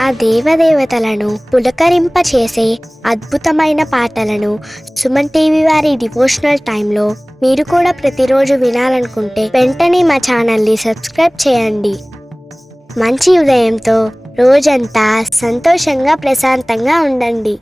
ఆ దేవదేవతలను పులకరింపచేసే అద్భుతమైన పాటలను సుమన్ టీవీ వారి డివోషనల్ టైంలో మీరు కూడా ప్రతిరోజు వినాలనుకుంటే వెంటనే మా ఛానల్ని సబ్స్క్రైబ్ చేయండి. మంచి ఉదయంతో రోజంతా సంతోషంగా ప్రశాంతంగా ఉండండి.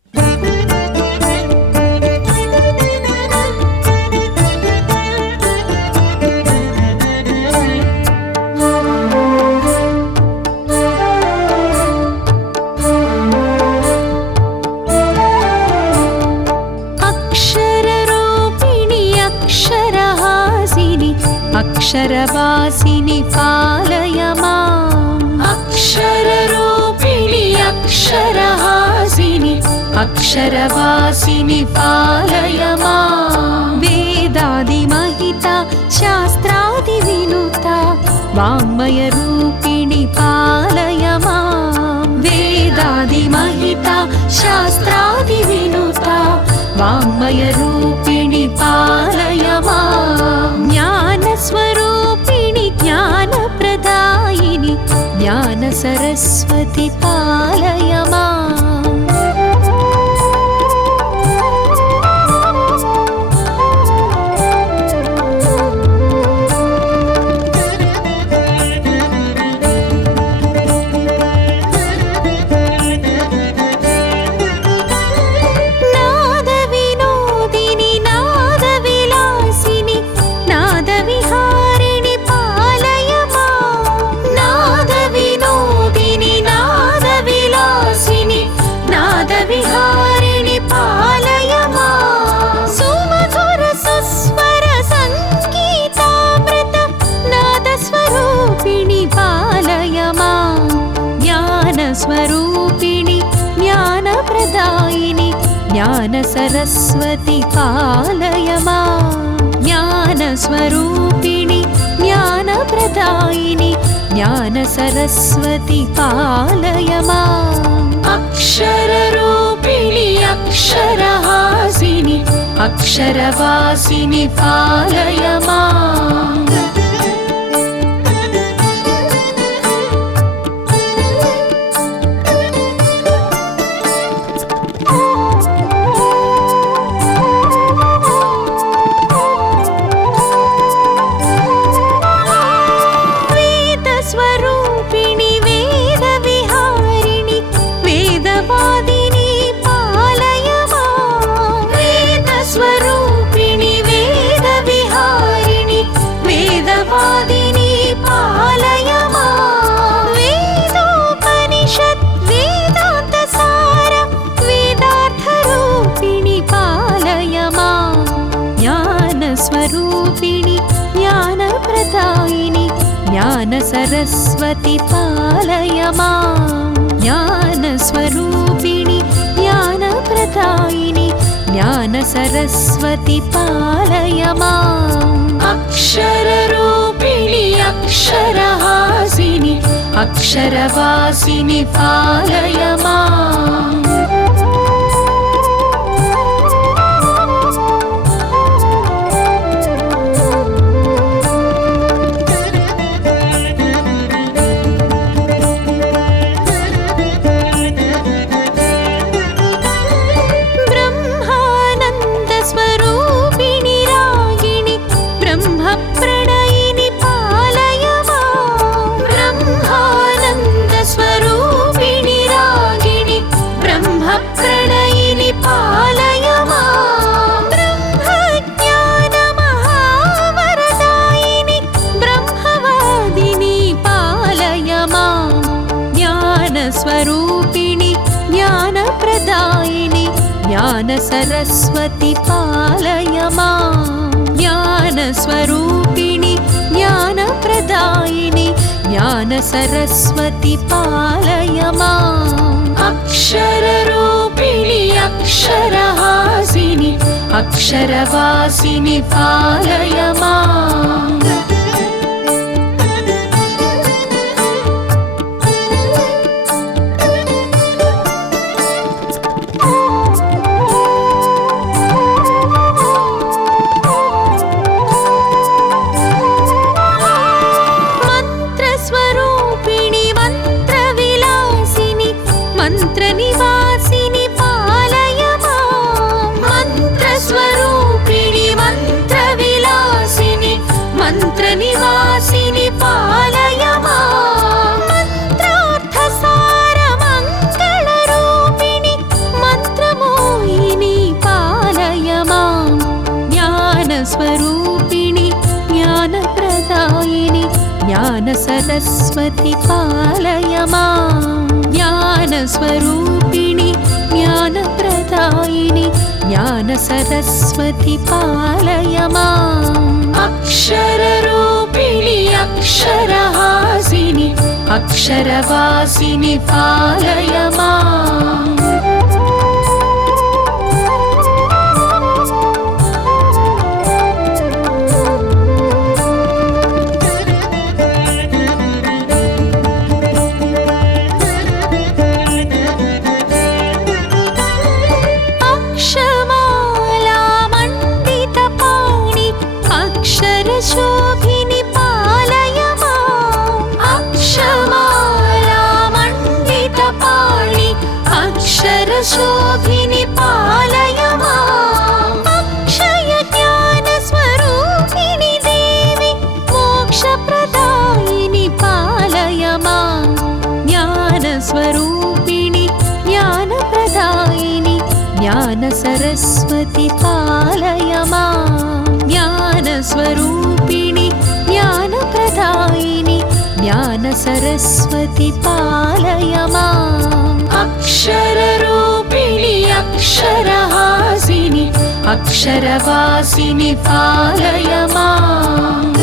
అక్షరవాసిని పాలయ మాం. అక్షరరూపిణి అక్షరహాసిని అక్షరవాసిని పాలయ మాం. వేదాది మహిత శాస్త్రాది వినుత వాంగ్మయ రూపిణి పాలయ మాం. వేదాది మహిత శాస్త్రాది వినుత వాంగ్మయ రూపిణి పాలయ మాం. జ్ఞాన స్వరూపిణి జ్ఞాన ప్రదాయిని జ్ఞాన సరస్వతి పాలయ మాం. స్వరూపిణి జ్ఞాన ప్రదాయిని జ్ఞాన సరస్వతి పాలయ మాం. జ్ఞాన స్వరూపిణి జ్ఞాన ప్రదాయిని జ్ఞాన సరస్వతి పాలయ మాం. అక్షరరూపిణి అక్షరహాసిని అక్షరవాసిని పాలయ మాం. స్వరూపిణి జ్ఞాన ప్రదాయిని జ్ఞాన సరస్వతి పాలయ మాం. జ్ఞాన స్వరూపిణి జ్ఞాన ప్రదాయిని జ్ఞాన సరస్వతి పాలయ మాం. అక్షరరూపిణి అక్షరహాసిని అక్షరవాసిని పాలయ మాం. స్వరూపిణి జ్ఞాన ప్రదాయిని జ్ఞాన సరస్వతి పాలయ మాం. జ్ఞాన స్వరూపిణి జ్ఞాన ప్రదాయిని జ్ఞాన సరస్వతి పాలయ మాం. అక్షరరూపిణి అక్షరహాసిని అక్షరవాసిని పాలయ మాం. सरस्वति पालय माम् ज्ञानस्वरूपिणि ज्ञानप्रदायिनि ज्ञानसरस्वति पालय माम् अक्षररूपिणि अक्षरहासिनि अक्षरवासिनि पालय माम् शोभिनि पालय माम् अक्षमालामण्डितपाणि अक्षरशोभिनि पालय माम् अक्षयज्ञानस्वरूपिणि देवि मोक्षप्रदायिनि पालय माम् ज्ञानस्वरूपिणि ज्ञानप्रदायिनि ज्ञानसरस्वति पालय माम् ज्ञानस्वरूपिणि ज्ञानप्रदायिनि ज्ञानसरस्वति पालय माम् अक्षररूपिणि अक्षरहासिनि अक्षरवासिनि पालय माम्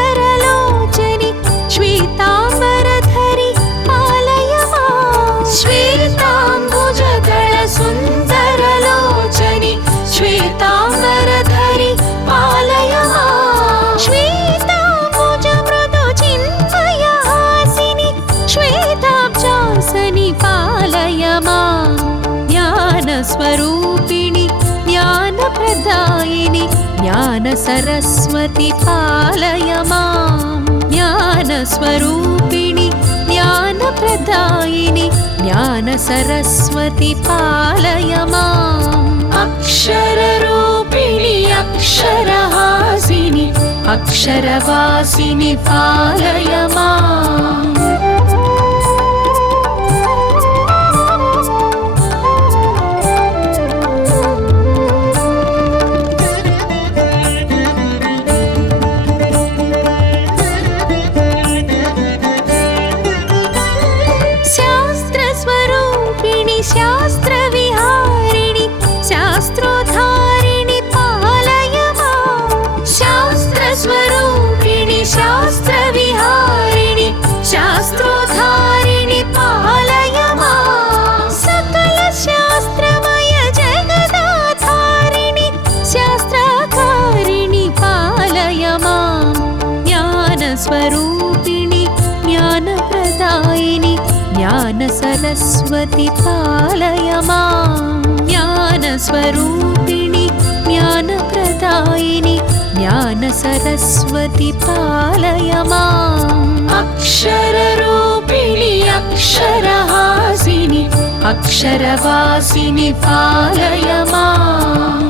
सुन्दरलोचनि श्वेताम्बरधरि पालय माम् श्वेताम्बुजदलसुन्दरलोचनि श्वेताम्बरधरि पालय माम् श्वेताम्बुजमृदुचिन्मयहासिनि श्वेताब्जासनि पालय माम् ज्ञानस्वरूपिणि ज्ञानप्रदायिनि ज्ञानसरस्वति पालय माम् ज्ञानस्वरूपिणि ज्ञानप्रदायिनि ज्ञानसरस्वति पालय माम् अक्षररूपिणि अक्षरहासिनि अक्षरवासिनि पालय माम् शास्त्रविहारिणि शास्त्रोद्धारिणि पालय माम् शास्त्रस्वरूपिणि शास्त्रविहारिणि शास्त्रोद्धारिणि पालय माम् सकलशास्त्रमय जगदाधारिणि शास्त्राकारिणि पालय माम् ज्ञानस्वरूपिणि ज्ञानप्रदायिनि ज्ञानसरस्वति पालय माम् ज्ञानस्वरूपिणि ज्ञानप्रदायिनि ज्ञानसरस्वति पालय माम् अक्षररूपिणि अक्षरहासिनि अक्षरवासिनि पालय माम्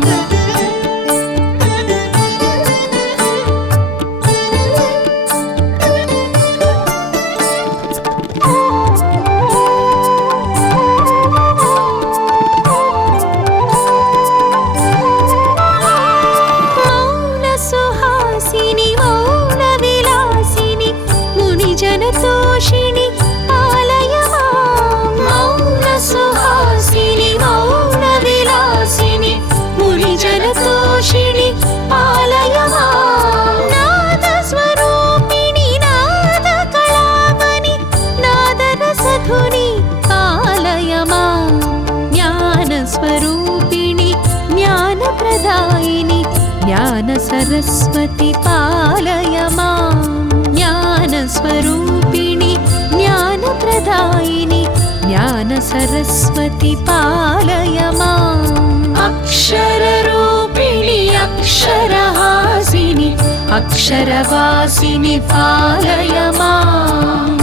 तोषिणि पालय माम् मौनसुहासिनि मौनविलासिनि मुनिजनतोषिणि पालय माम् नादस्वरूपिणि नादकलावनि नादरसधुनि पालय माम् ज्ञानस्वरूपिणि ज्ञानप्रदायिनि ज्ञानसरस्वति पालय माम् ज्ञानस्वरूपिणि ज्ञानप्रदायिनि ज्ञानसरस्वति पालय माम् अक्षररूपिणि अक्षरहासिनि अक्षरवासिनि पालय माम्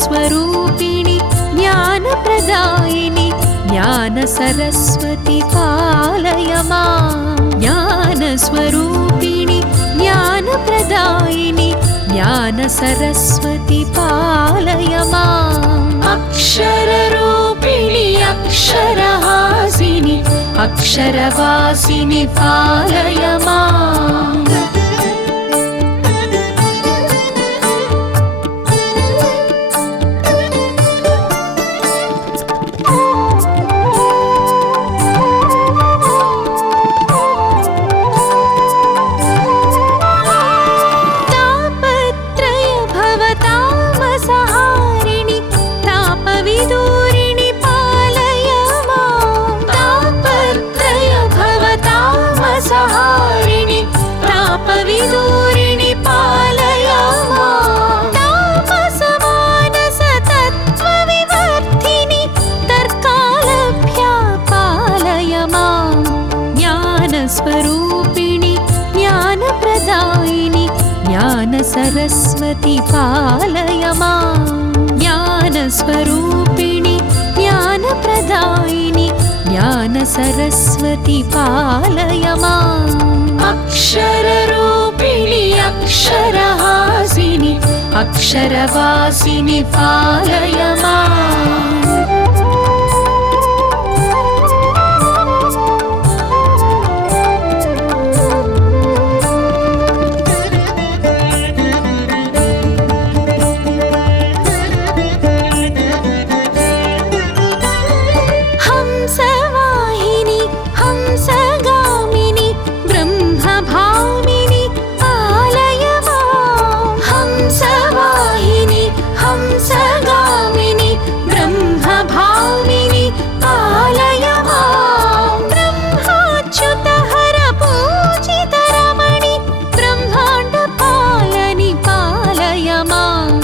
ज्ञानस्वरूपिणि ज्ञानप्रदायिनि ज्ञानसरस्वति पालय माम् ज्ञानस्वरूपिणि ज्ञानप्रदायिनि ज्ञानसरस्वति पालय माम् अक्षररूपिणि अक्षरहासिनि अक्षरवासिनि पालय माम् तापविदूरिणि पालय माम् तापसमानसतत्त्वविवर्धिनि तर्कालभ्या पालय माम् ज्ञानस्वरूपिणि ज्ञानप्रदायिनि ज्ञानसरस्वति पालय माम् ज्ञानस्वरूपिणि ज्ञानप्रदायिनि ज्ञानसरस्वति पालय माम् अक्षररूपिणि अक्षरहासिनि अक्षरवासिनि पालय माम् हंसवाहिनि हंसगामिनि ब्रह्मभामिनि पालय माम् हंसवाहिनि हंसगामिनि ब्रह्मभामिनि पालय माम् ब्रह्माच्युतहर पूजितरमणि ब्रह्माण्डपालनि पालय माम्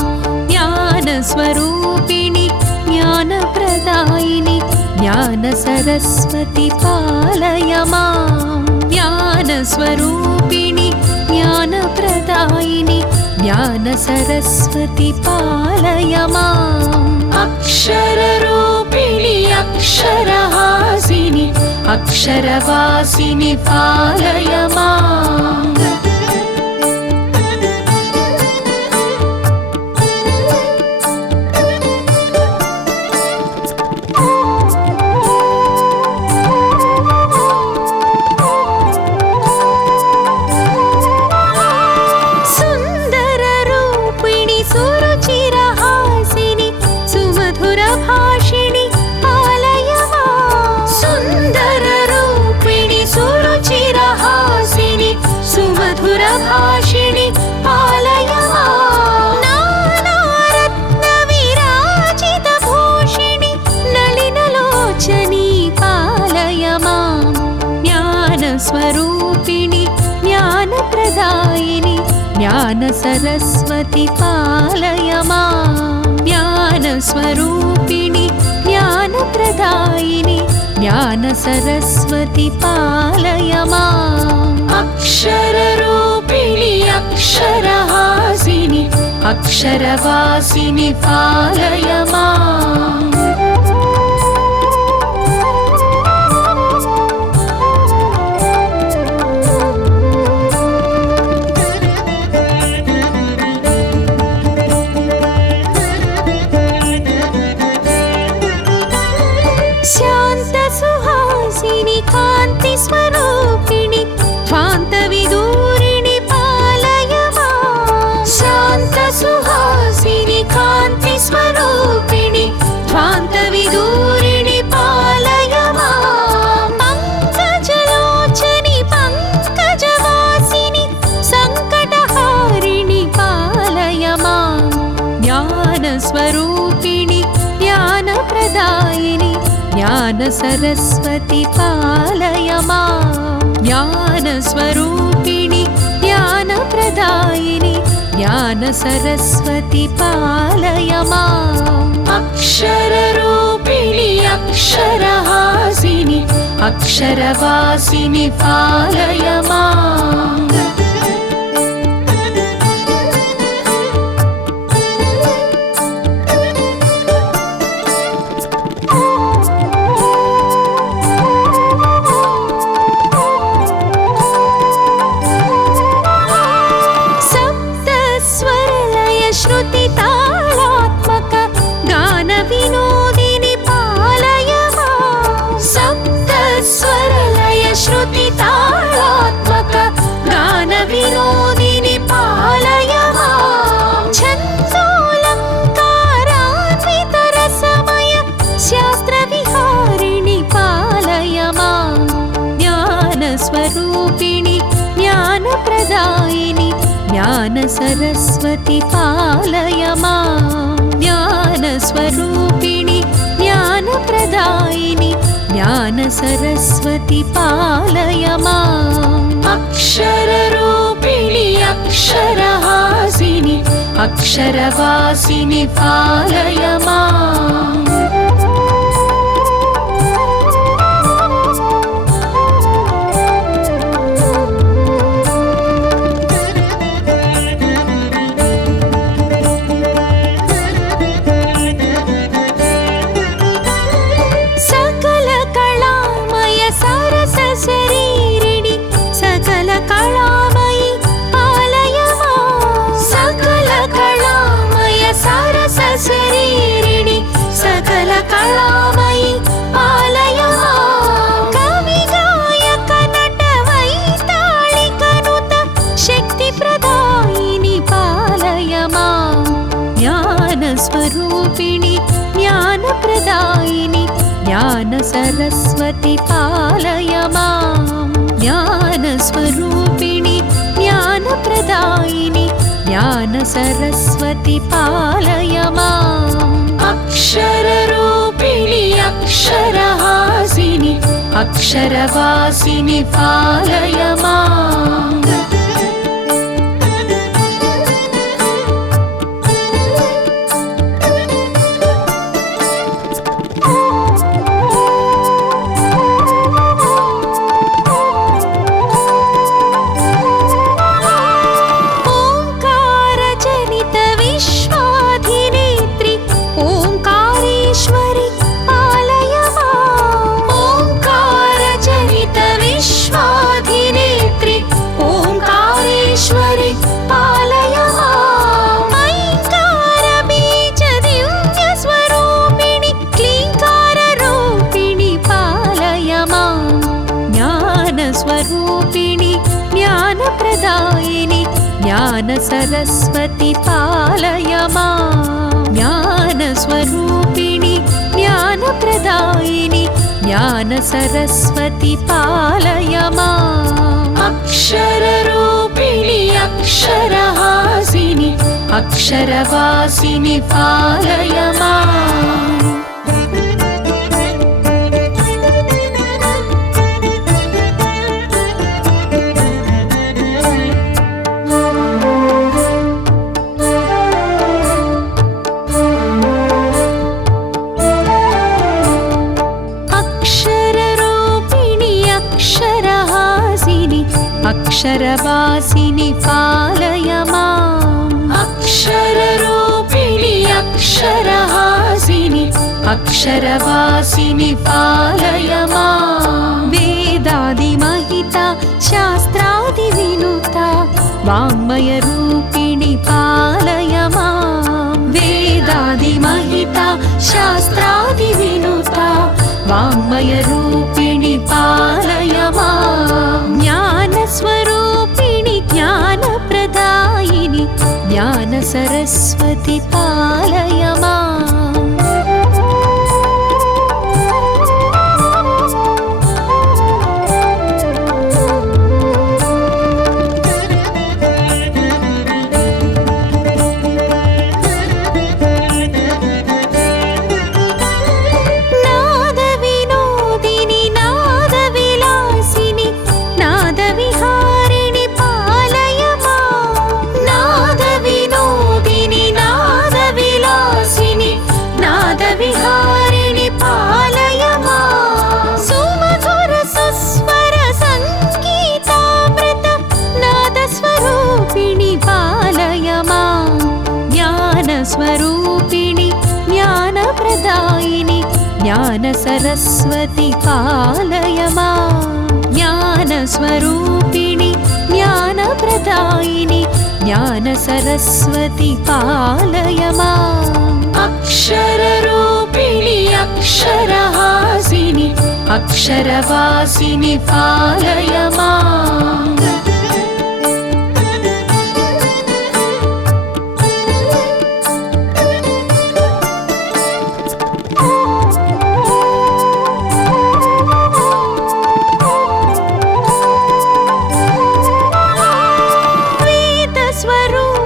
ज्ञानस्वरूपिणि ज्ञानप्रदायिनि ज्ञानसरस्वति पालय माम् ज्ञानस्वरूपिणि ज्ञानप्रदायिनि ज्ञानसरस्वति पालय माम् अक्षररूपिणि अक्षरहासिनि अक्षरवासिनि पालय माम् सुमधुरभाषिणि पालय माम् नानारत्नविराजितभूषिणि नलिनलोचनी पालय माम् ज्ञानस्वरूपिणि ज्ञानप्रदायिनि ज्ञानसरस्वति पालय माम् ज्ञानस्वरूपिणि ज्ञानप्रदायिनि ज्ञानसरस्वति पालय माम् अक्षररूपिणि अक्षरहासिनि अक्षरवासिनि पालय माम् शान्तसुहासिनि कान्तिस्वरूपिणि ध्वान्तविदूरिणि पालय माम् शान्तसुहासिनि कान्तिस्वरूपिणि ध्वान्तविदूरिणि पालय माम् पङ्कजलोचनि पङ्कजवासिनि सङ्कटहारिणि पालय माम् ज्ञानस्वरूपिणि ज्ञानप्रदायिनि ज्ञानसरस्वति पालय माम् ज्ञानस्वरूपिणि ज्ञानप्रदायिनि ज्ञानसरस्वति पालय माम् अक्षररूपिणि अक्षरहासिनि अक्षरवासिनि पालय माम् सरस्वती पालय मां ज्ञानस्वरूपिणि ज्ञानप्रदायिनि ज्ञान सरस्वती पालय माम् अक्षररूपिणि अक्षरहासिनि अक्षरवासिनि पालय माम् शरीरिणि सकल कलामयि पालय मां सकल कलामय सरस शरीरिणि सकल कलामयि पालय मां कवि गायक नट वैताళిక नुत शक्ति प्रदायिनि पालय मां ज्ञान स्वरूपिणि ज्ञान प्रदायिनि ज्ञान सरस्वती पालय मां ज्ञान स्वरूपिणि ज्ञान प्रदायिनि ज्ञान सरस्वती पालय माम् अक्षररूपिणि अक्षरहासिनि अक्षरवासिनि पालय माम् स्वरूपिणि ज्ञानप्रदायिनि ज्ञान सरस्वती पालय मां ज्ञान स्वरूपिणि ज्ञानप्रदायिनि ज्ञान सरस्वती पालय माम् अक्षररूपिणि अक्षरहासिनि अक्षरवासिनि पालय माम् अक्षरवासिनि पालय माम् अक्षररूपिणि अक्षरहासिनि अक्षरवासिनि पालय माम् वेदादिमहिता शास्त्रादिविनुता वाङ्मयरूपिणि पालय माम् वेदादिमहिता शास्त्रादिविनुता वाङ्मयरूपिणि पालय माम् ज्ञानस्वरूपिणि ज्ञानप्रदायिनि ज्ञान सरस्वती पालय माम् स्वरूपिणि ज्ञानप्रदायिनि ज्ञान सरस्वती पालय माम् ज्ञान स्वरूपिणि ज्ञानप्रदायिनि ज्ञान सरस्वती पालय माम् अक्षररूपिणि अक्षरहासिनि अक्षरवासिनि पालय माम् स्वरूप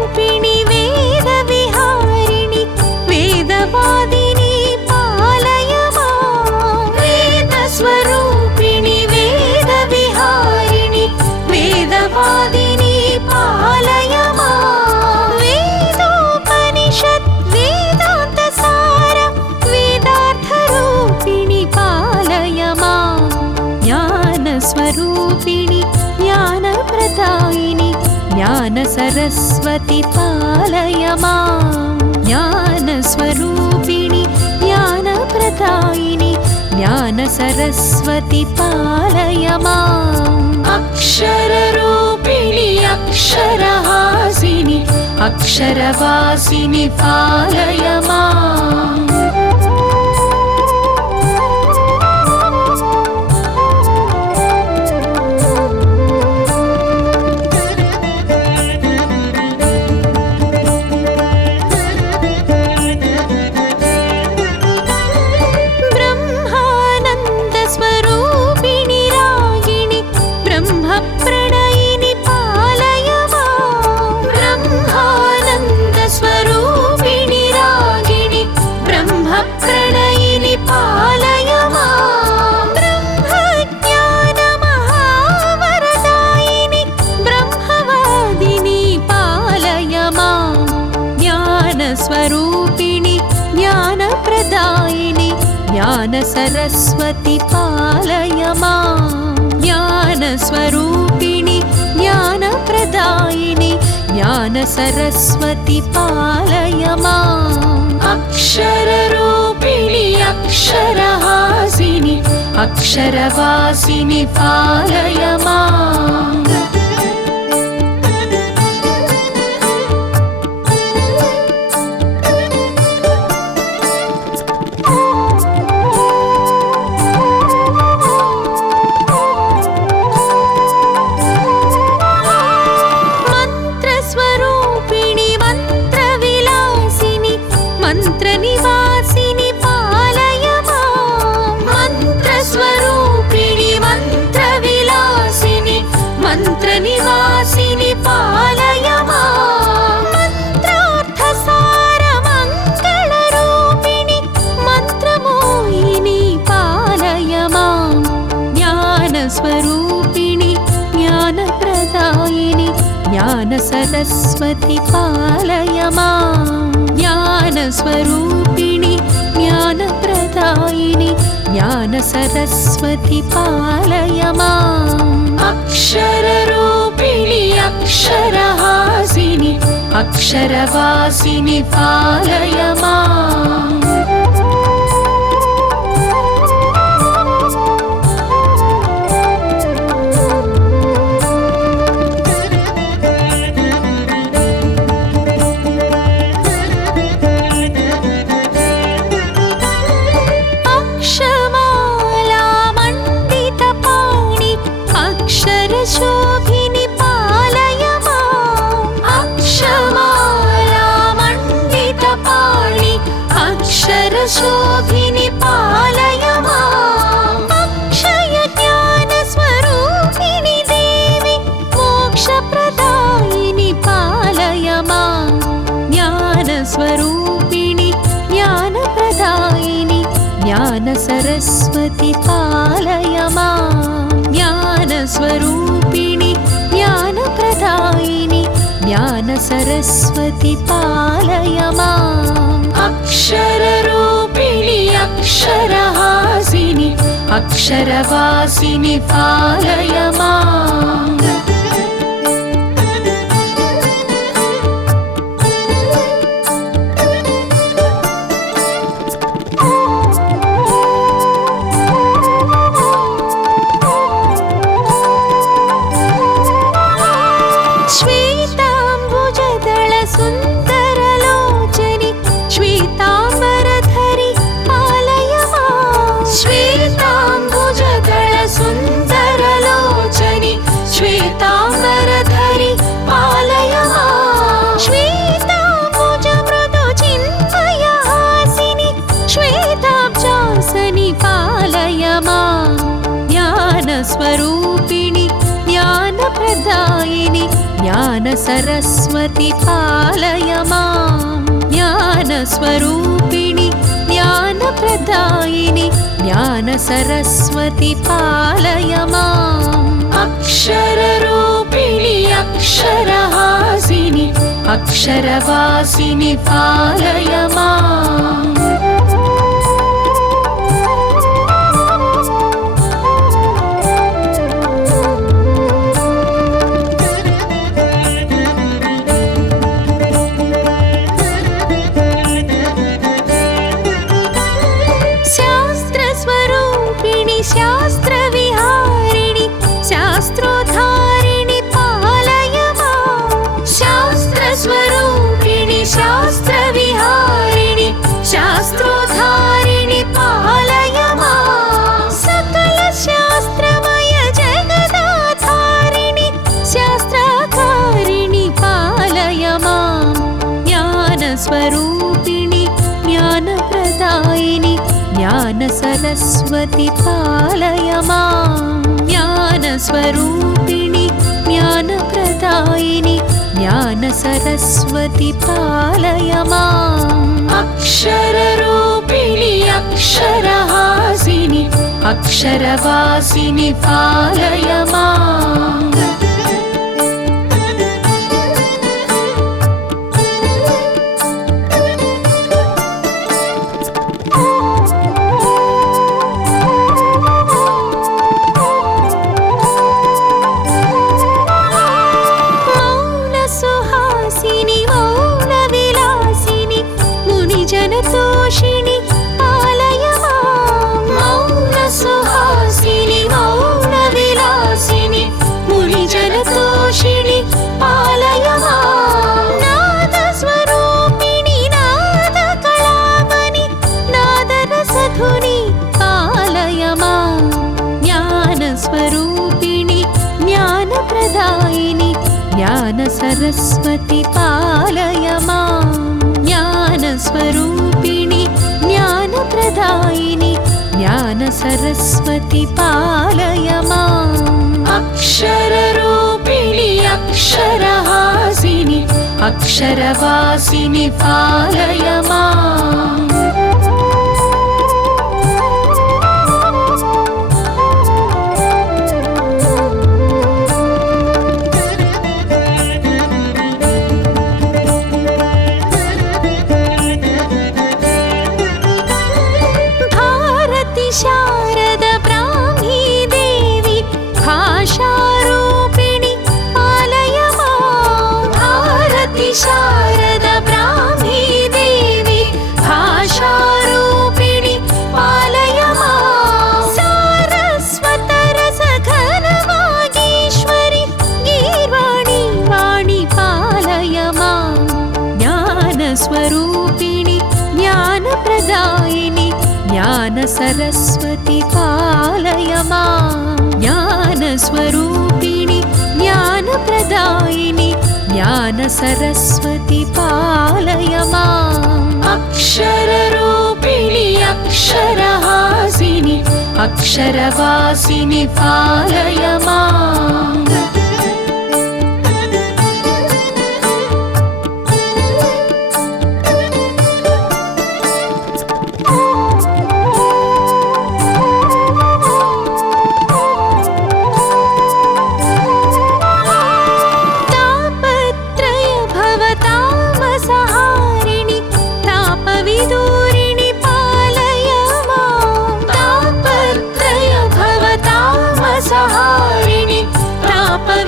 सरस्वती पालय माम् ज्ञानस्वरूपिणि ज्ञानप्रदायिनि ज्ञान सरस्वती पालय माम् अक्षररूपिणि अक्षरहासिनि अक्षरवासिनि पालय माम् स्वरूपिणि ज्ञानप्रदायिनि ज्ञान सरस्वती पालय माम् ज्ञानस्वरूपिणि ज्ञानप्रदायिनि ज्ञान सरस्वती पालय माम् अक्षररूपिणि अक्षरहासिनि अक्षरवासिनि पालय माम् मंत्रनिवासिनि पालय माम् मंत्रस्वरूपिणि मंत्रविलासिनि मंत्रनिवासिनि पालय माम् मंत्रार्थसारमङ्गलरूपिणि मंत्रमोहिनि पालय माम् ज्ञानस्वरूपिणि ज्ञानप्रदायिनि ज्ञान सरस्वती पालय माम् ज्ञानस्वरूपिणि ज्ञानप्रदायिनि ज्ञान सरस्वती पालय माम् अक्षररूपिणि अक्षरहासिनि अक्षरवासिनि पालय माम् शोभिनि पालय माम् अक्षमाला मण्डितपाणि अक्षरशोभिनि पालय माम् अक्षय ज्ञानस्वरूपिणि देवि मोक्षप्रदायिनि पालय माम् ज्ञानस्वरूपिणि ज्ञानप्रदायिनि ज्ञान सरस्वती पालय माम् ज्ञानस्वरूपिणि ज्ञानप्रदायिनि ज्ञान सरस्वती पालय माम् अक्षररूपिणि अक्षरहासिनि अक्षरवासिनि पालय माम् सुन्दरलोचनि श्वेताम्बरधरि पालय माम् श्वेताम्बुजदल सुन्दरलोचनि श्वेताम्बरधरि पालय माम् श्वेताम्बुजमृदु चिन्मयहासिनि श्वेताब्जासनि पालय माम् ज्ञानस्वरूपिणि ज्ञानप्रदायिनि ज्ञान सरस्वती पालय माम् ज्ञानस्वरूपिणि ज्ञानप्रदायिनि ज्ञान सरस्वती पालय माम् अक्षररूपिणि अक्षरहासिनि अक्षरवासिनि पालय माम् ज्ञानसरस्वति पालय माम् ज्ञानस्वरूपिणि ज्ञानप्रदायिनि ज्ञानसरस्वति पालय माम् अक्षररूपिणि अक्षरहासिनि अक्षरवासिनि पालय माम् तोषिणि पालय माम् मौनसुहासिनि मौनविलासिनि मुनिजनतोषिणि पालय माम् नादस्वरूपिणि नादकलावनि नादरसधुनि पालय माम् ज्ञानस्वरूपिणि ज्ञानप्रदायिनि ज्ञानसरस्वति पालय माम् ज्ञानस्वरूपिणि ज्ञानप्रदायिनि ज्ञानसरस्वति पालय माम् अक्षररूपिणि अक्षरहासिनि अक्षरवासिनि पालय माम् शारद ब्राह्मी देवी भाषारूपिणि पालय माम् भारती शारद ब्राह्मी देवी भाषारूपिणि पालय माम् सारस्वतरसघनवागीश्वरि गीर्वाणि वाणि पालय माम् ज्ञानस्वरूपिणि ज्ञानप्रदायिनि ज्ञानसरस्वति पालय माम् ज्ञानस्वरूपिणि ज्ञानप्रदायिनि ज्ञानसरस्वति पालय माम् अक्षररूपिणि अक्षरहासिनि अक्षरवासिनि पालय माम्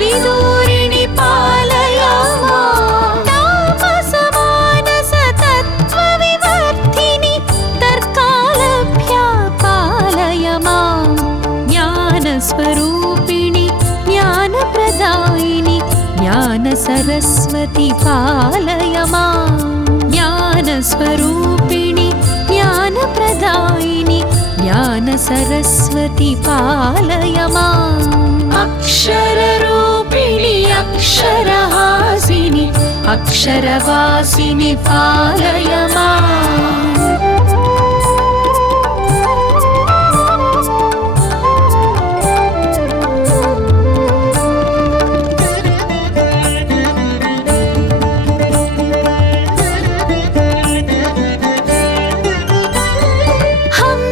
विदूरिणि पालय माम् तापसमानसतत्त्वविवर्धिनि तर्कालभ्या पालय माम् ज्ञानस्वरूपिणि ज्ञानप्रदायिनि ज्ञानसरस्वति पालय माम् ज्ञानस्वरूपिणि ज्ञानप्रदायिनि ज्ञानसरस्वति पालय माम् अक्षररूपिणि अक्षरहासिनि अक्षरवासिनि पालय माम्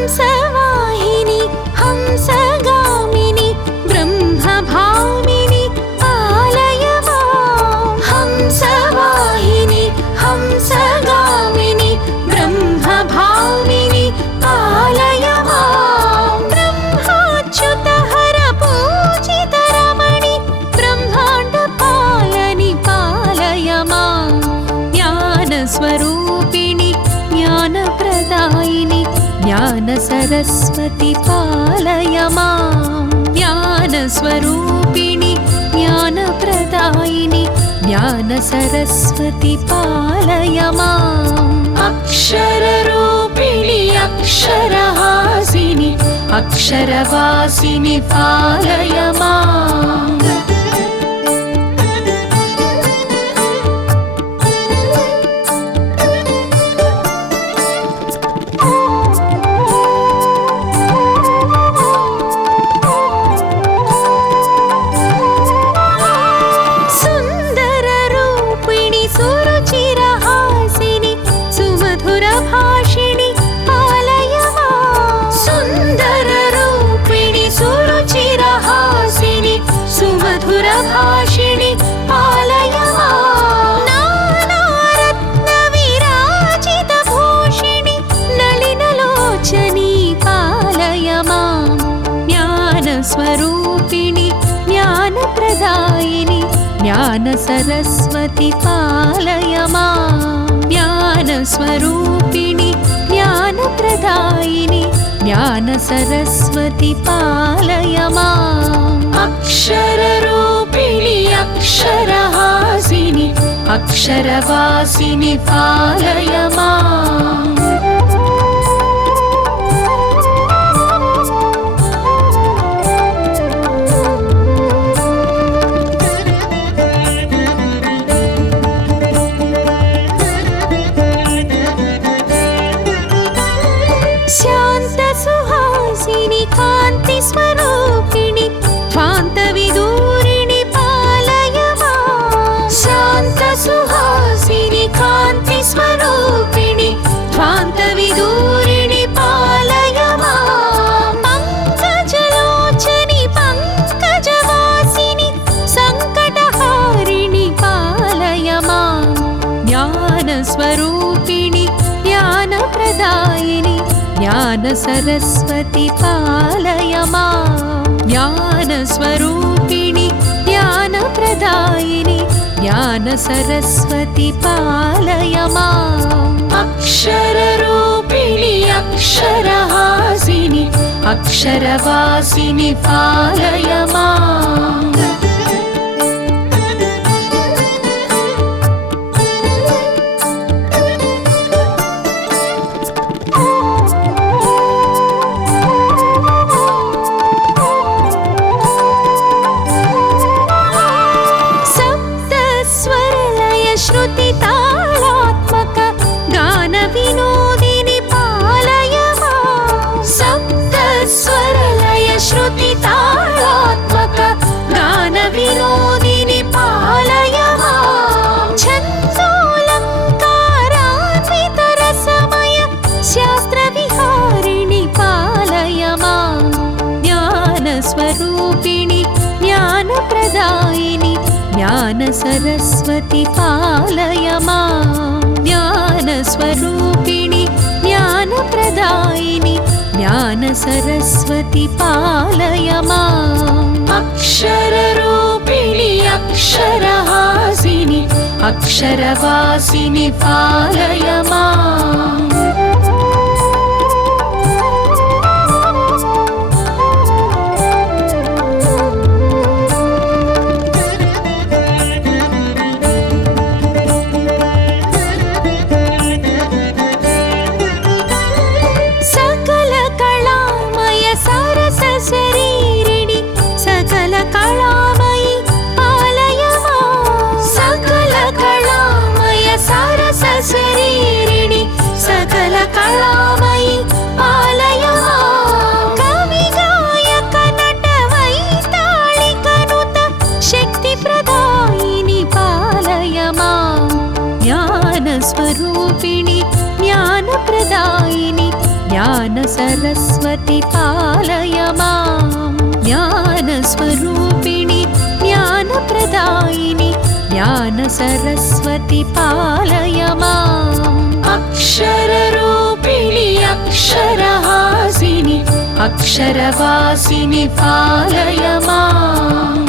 हंसवाहिनि हंसगामिनि ब्रह्मभामिनि पालय माम् हंसवाहिनि हंसगामिनि ब्रह्मभामिनि पालय माम् ब्रह्माच्युतहर पूजितरमणि ब्रह्माण्डपालनि पालय माम् ज्ञानस्वरूपिणि ज्ञानप्रदायिनि ज्ञानसरस्वति पालय माम् ज्ञानस्वरूपिणि ज्ञानप्रदायिनि ज्ञानसरस्वति पालय माम् अक्षररूपिणि अक्षरहासिनि अक्षरवासिनि पालय माम् ज्ञानसरस्वती पालय माम् ज्ञानस्वरूपिणि ज्ञानप्रदायिनि ज्ञानसरस्वती पालय माम् अक्षररूपिणि अक्षरहासिनि अक्षरवासिनि पालय माम् शान्तसुहासिनि कान्तिस्वरूपिणि ध्वान्तविदूरिणि पालय माम् शान्तसुहासिनि कान्तिस्वरूपिणि ध्वान्तविदूरिणि पालय माम् पङ्कजलोचनि पङ्कजवासिनि सङ्कटहारिणि पालय माम् ज्ञानस्वरूपिणि ज्ञानप्रदायिनि ज्ञानसरस्वती पालय माम् ज्ञानस्वरूपिणि ज्ञानप्रदायिनि ज्ञानसरस्वती पालय माम् अक्षररूपिणि अक्षरहासिनि अक्षरवासिनि पालय माम् श्रुतितालात्मक गानविनोदिनि पालय माम् सप्तस्वरलय श्रुतितालात्मक गानविनोदिनि पालय माम् छन्दोऽलङ्कारान्वितरसमय शास्त्रविहारिणि पालय माम् ज्ञानस्वरूपिणि ज्ञानप्रदायिनि ज्ञानसरस्वती पालय माम् ज्ञानस्वरूपिणि ज्ञानप्रदायिनि ज्ञानसरस्वती पालय माम् अक्षररूपिणि अक्षरहासिनि अक्षरवासिनि पालय माम् शरीरिणि सकल कलामयि पालय माम् सकल कलामय सरस शरीरिणि सकल कलामयि पालय माम् कवि गायक नट वैताళిక नुत शक्ति प्रदायिनि पालय माम् ज्ञानस्वरूपिणि ज्ञानप्रदायिनि ज्ञानसरस्वती पालय माम् ज्ञानस्वरूपिणि ज्ञानप्रदायिनि ज्ञानसरस्वती पालय माम् अक्षररूपिणि अक्षरहासिनि अक्षरवासिनि पालय माम्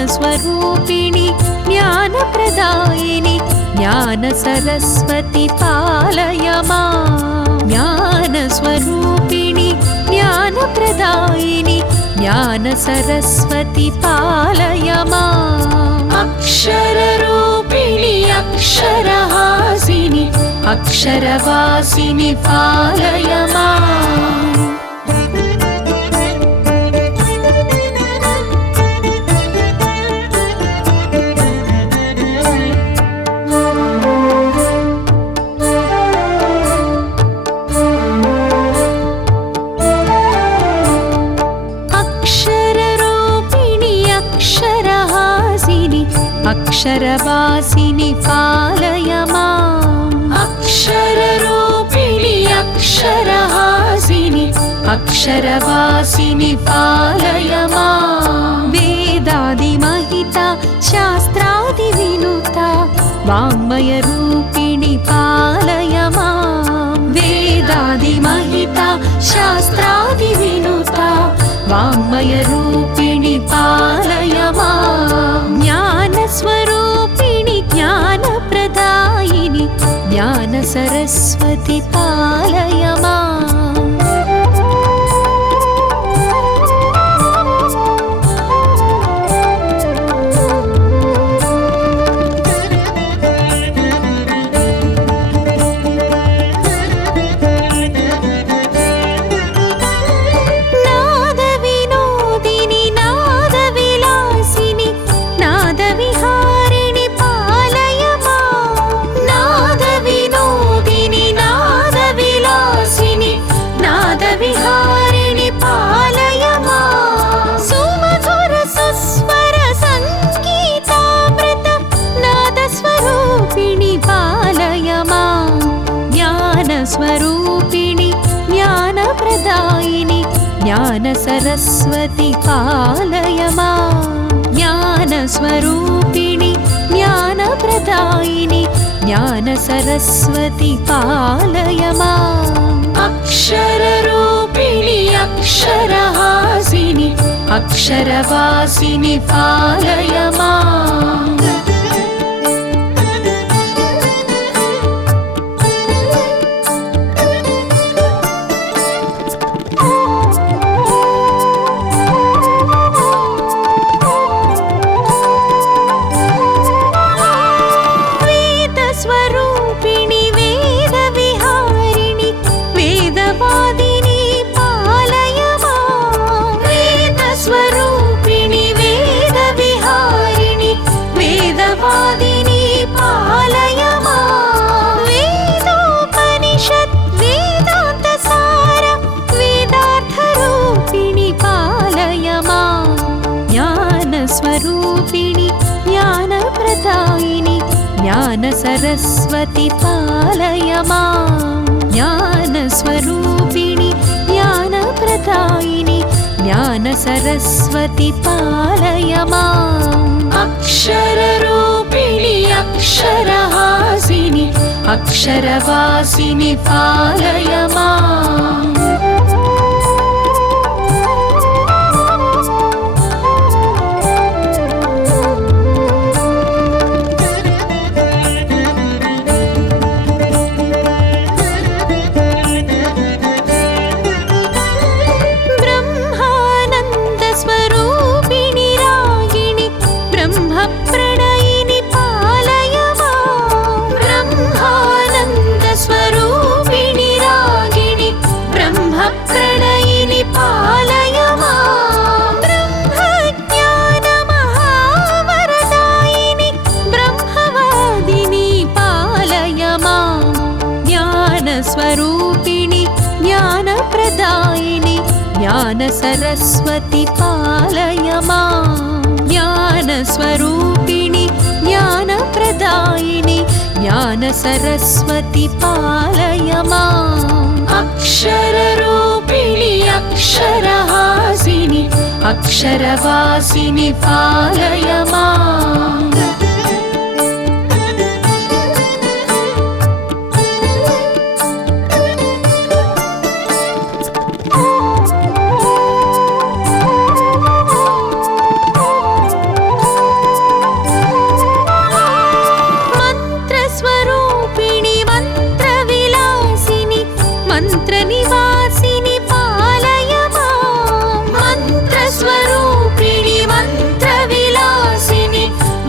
ज्ञानस्वरूपिणि ज्ञानप्रदायिनि ज्ञानसरस्वती पालय माम् ज्ञानस्वरूपिणि ज्ञानप्रदायिनि ज्ञानसरस्वती पालय माम् अक्षररूपिणि अक्षरहासिनि अक्षरवासिनि पालय माम् अक्षरवासिनि पालय माम् अक्षररूपिणि अक्षरहासिनि अक्षरवासिनि पालय माम् वेदादिमहिता शास्त्रादिविनुता वाङ्मयरूपिणि पालय माम् वेदादिमहिता शास्त्रादिविनुता वाङ्मयरूपिणि पालय माम् ज्ञानस्वरूपिणि ज्ञानप्रदायिनि ज्ञानसरस्वति पालय माम् स्वरूपिणि ज्ञानप्रदायिनि ज्ञानसरस्वति पालय माम् ज्ञानस्वरूपिणि ज्ञानप्रदायिनि ज्ञानसरस्वति पालय माम् अक्षररूपिणि अक्षरहासिनि अक्षरवासिनि पालय माम् स्वरूपिणि ज्ञानप्रदायिनि ज्ञानसरस्वति पालय माम् ज्ञानस्वरूपिणि ज्ञानप्रदायिनि ज्ञानसरस्वति पालय माम् अक्षररूपिणि अक्षरहासिनि अक्षरवासिनि पालय माम् स्वरूपिणि ज्ञानप्रदायिनि ज्ञानसरस्वति पालय माम् ज्ञानस्वरूपिणि ज्ञानप्रदायिनि ज्ञानसरस्वति पालय माम् अक्षररूपिणि अक्षरहासिनि अक्षरवासिनि पालय माम् मंत्रनिवासिनि पालय माम् मंत्रस्वरूपिणि मंत्रविलासिनि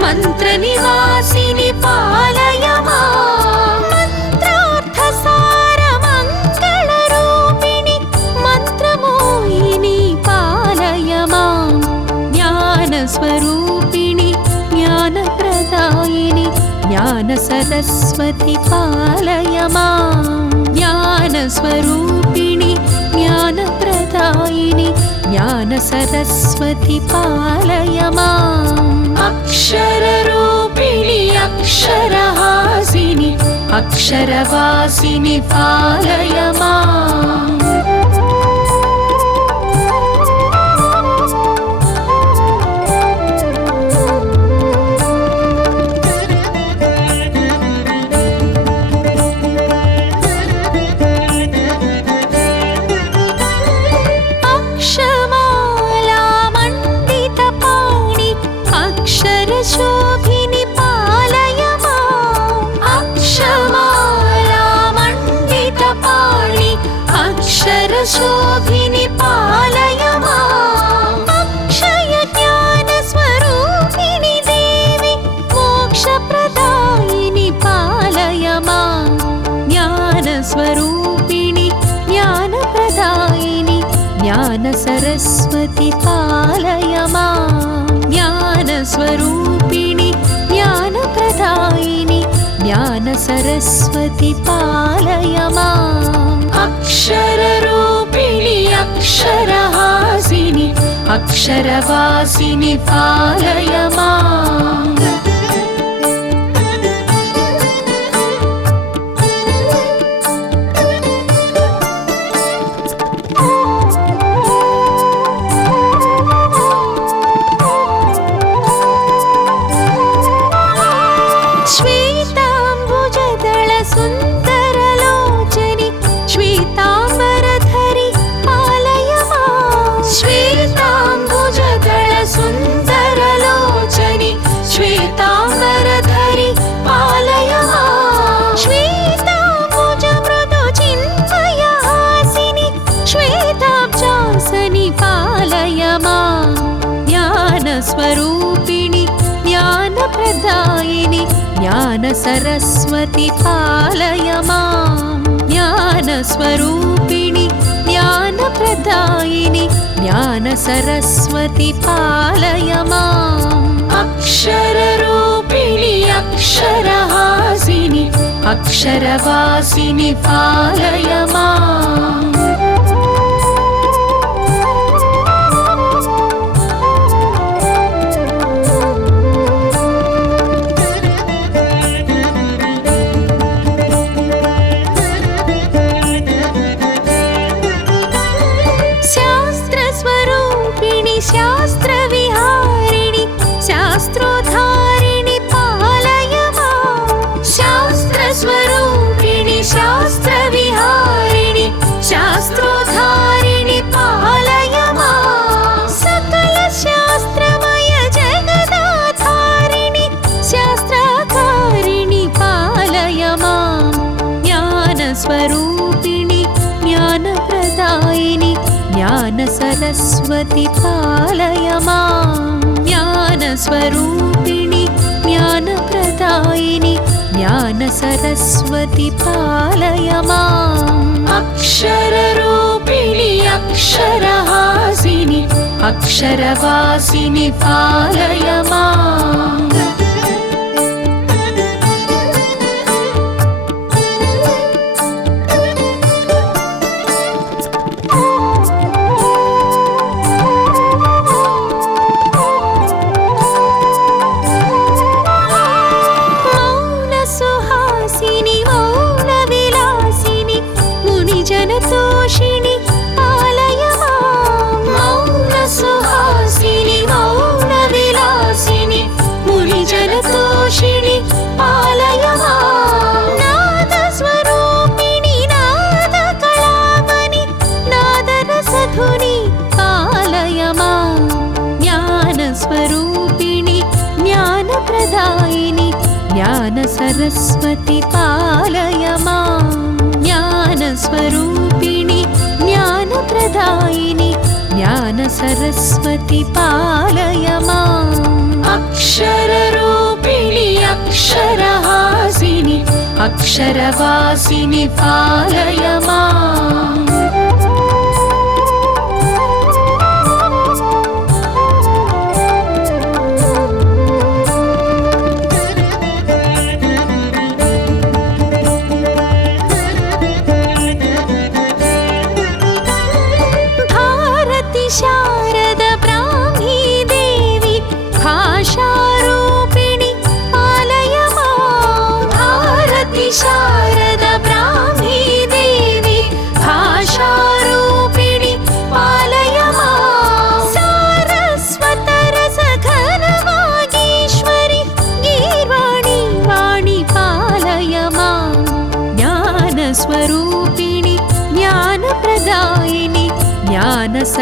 मंत्रनिवासिनि पालय माम् मंत्रार्थसारमङ्गलरूपिणि मंत्रमोहिनि पालय माम् ज्ञानस्वरूपिणि ज्ञानप्रदायिनि ज्ञानसरस्वति पालय माम् ज्ञानस्वरूपिणि ज्ञानप्रदायिनि ज्ञानसरस्वती पालय माम्। अक्षररूपिणि अक्षरहासिनि अक्षरवासिनि पालय माम्। शोभिनि पालय माम्। अक्षमाला मण्डितपाणि अक्षरशोभिनि पालय माम्। अक्षय ज्ञानस्वरूपिणि देवि मोक्षप्रदायिनि पालय माम्। ज्ञानस्वरूपिणि ज्ञानप्रदायिनि ज्ञानसरस्वती पालय माम्। ज्ञानस्वरूपिणि ज्ञानप्रदायिनि ज्ञानसरस्वती पालय माम्। अक्षररूपिणि अक्षरहासिनि अक्षरवासिनि पालय माम्। सुन्दरलोचनि श्वेताम्बरधरि पालय माम्। श्वेताम्बुजदलसुन्दरलोचनि श्वेताम्बरधरि पालय माम्। श्वेताम्बुजमृदुचिन्मयहासिनि श्वेताब्जासनि पालय माम्। ज्ञानस्वरूपिणि ज्ञानप्रदायिनि ज्ञानसरस्वती पालय माम्। ज्ञानस्वरूपिणि ज्ञानप्रदायिनि ज्ञानसरस्वती पालय माम्। अक्षररूपिणि अक्षरहासिनि अक्षरवासिनि पालय माम्। शास्त्रविहारिणि शास्त्रोद्धारिणि पालय माम्। शास्त्रस्वरूपिणि शास्त्रविहारिणि शास्त्रोद्धारिणि पालय माम्। सकलशास्त्रमय जगदाधारिणि शास्त्राकारिणि पालय माम्। ज्ञानस्वरूपिणि ज्ञानप्रदायिनि ज्ञानसरस्वती पालय माम्। ज्ञानस्वरूपिणि ज्ञानप्रदायिनि ज्ञानसरस्वती पालय माम्। अक्षररूपिणि अक्षरहासिनि अक्षरवासिनि पालय माम्। तोषिणि पालय माम्। मौनसुहासिनि मौनविलासिनि मुनिजनतोषिणि पालय माम्। नादस्वरूपिणि नादकलामणि नादरसधुनि पालय माम्। ज्ञानस्वरूपिणि ज्ञानप्रदायिनि ज्ञानसरस्वती पालय माम्। ज्ञानस्वरूपिणि ज्ञानप्रदायिनि ज्ञानसरस्वती पालय माम्। अक्षररूपिणि अक्षरहासिनि अक्षरवासिनि पालय माम्। भारति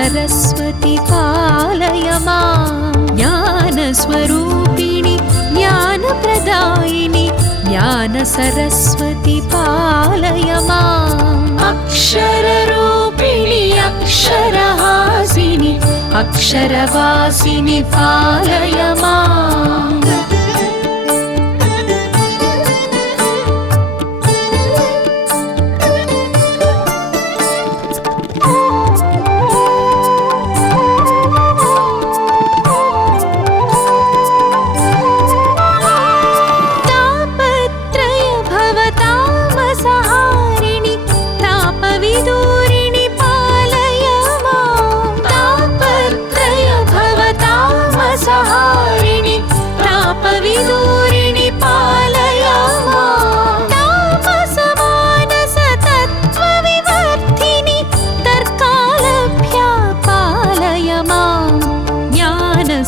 सरस्वती पालय माम् ज्ञानस्वरूपिणि ज्ञानप्रदायिनि ज्ञान सरस्वती पालय माम् अक्षररूपिणि अक्षरहासिनि अक्षरवासिनि पालय माम्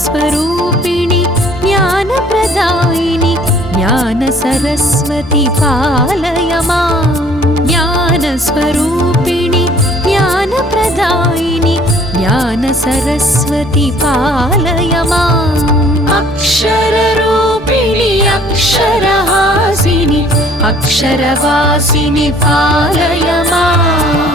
स्वरूपिणि ज्ञानप्रदायिनि ज्ञान सरस्वती पालय माम् ज्ञानस्वरूपिणि ज्ञानप्रदायिनि ज्ञान सरस्वती पालय माम् अक्षररूपिणि अक्षरहासिनि अक्षरवासिनि पालय माम्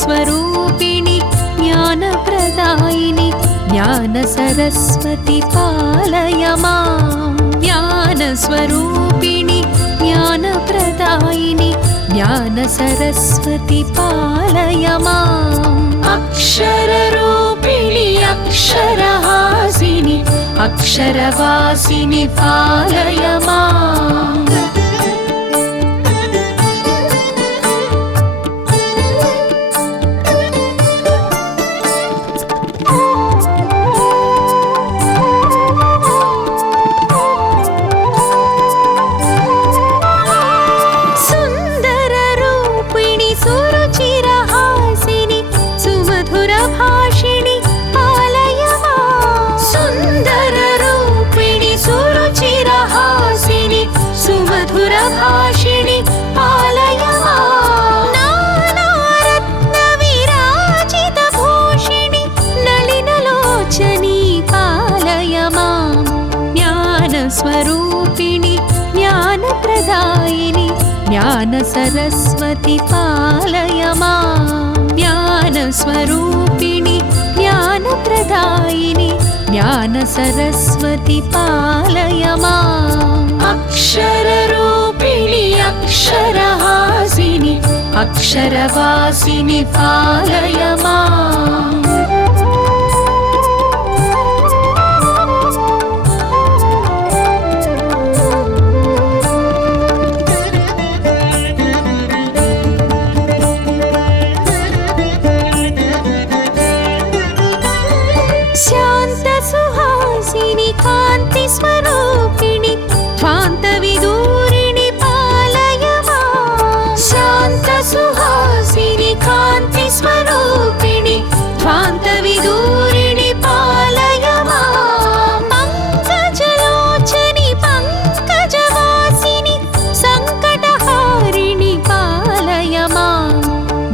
स्वरूपिणि ज्ञानप्रदायिनि ज्ञान सरस्वती पालय माम् ज्ञानस्वरूपिणि ज्ञानप्रदायिनि ज्ञान सरस्वती पालय माम् अक्षररूपिणि अक्षरहासिनि अक्षरवासिनि पालय माम् भाषिणि पालय माम् नानारत्नविराजितभूषिणि नलिनलोचनी पालय माम् ज्ञानस्वरूपिणि ज्ञानप्रदायिनि ज्ञान सरस्वती पालय माम् ज्ञानस्वरूपिणि ज्ञानप्रदायिनि ज्ञान सरस्वती पालय माम् अक्षररूपिणि अक्षरहासिनि अक्षरवासिनि पालय माम् शान्तसुहासिनि कान्तिस्वरूपिणि ध्वान्तविदूरिणि पालय माम् शान्तसुहासिनि कान्तिस्वरूपिणि ध्वान्तविदूरिणि पालय माम् पङ्कजलोचनि पङ्कजवासिनि सङ्कटहारिणि पालय माम्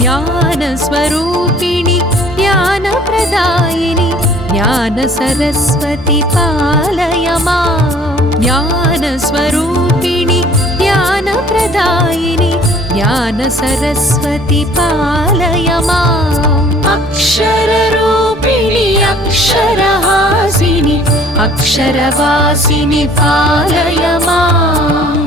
ज्ञानस्वरूपिणि ज्ञानप्रदायिनि ज्ञान सरस्वती पालय माम् ज्ञानस्वरूपिणि ज्ञानप्रदायिनि ज्ञान सरस्वती पालय माम् अक्षररूपिणि अक्षरहासिनि अक्षरवासिनि पालय माम्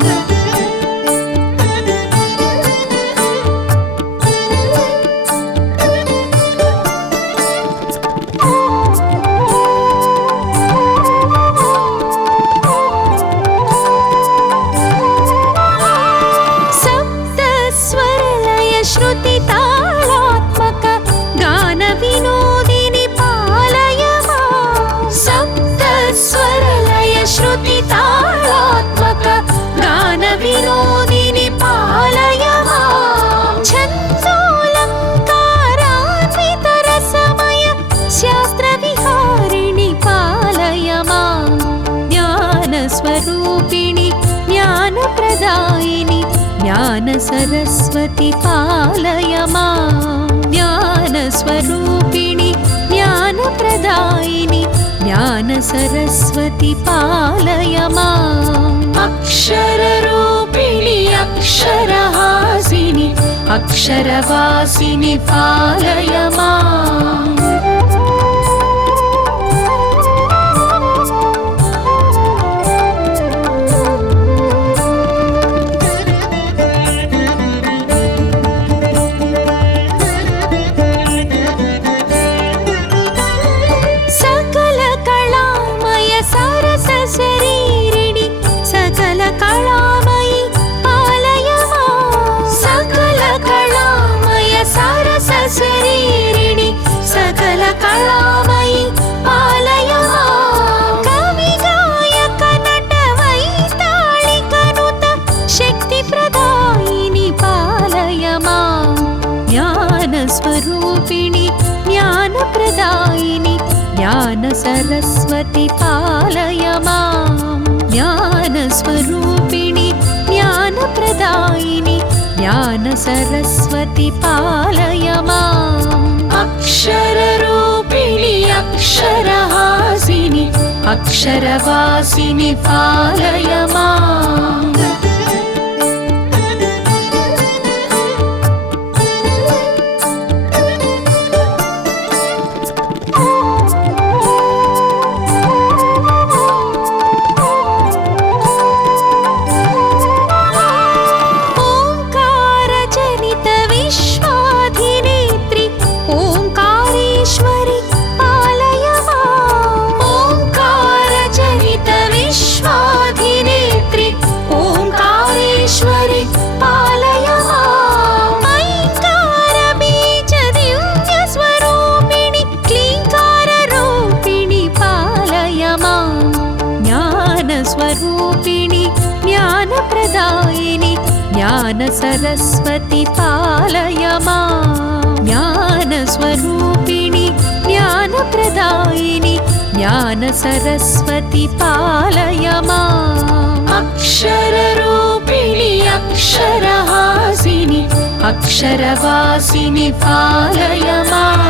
ज्ञानप्रदायिनि ज्ञानसरस्वति पालय माम् ज्ञानस्वरूपिणि ज्ञानप्रदायिनि ज्ञानसरस्वति पालय माम् अक्षररूपिणि अक्षरहासिनि अक्षरवासिनि पालय माम् शरीरिणि सकल कलामयि पालय माम् सकल कलामय सरस शरीरिणि सकल कलामयि पालय माम् कवि गायक नट वैताళिकनुत शक्ति प्रदायिनि पालय माम् ज्ञानस्वरूपिणि ज्ञानप्रदायिनि ज्ञानसरस्वति पालय माम् ज्ञानस्वरूपिणि ज्ञानप्रदायिनि ज्ञानसरस्वति पालय माम् अक्षररूपिणि अक्षरहासिनि अक्षरवासिनि पालय माम् स्वरूपिणि ज्ञानप्रदायिनि ज्ञानसरस्वति पालय माम् ज्ञानस्वरूपिणि ज्ञानप्रदायिनि ज्ञानसरस्वति पालय माम् अक्षररूपिणि अक्षरहासिनि अक्षरवासिनि पालय माम्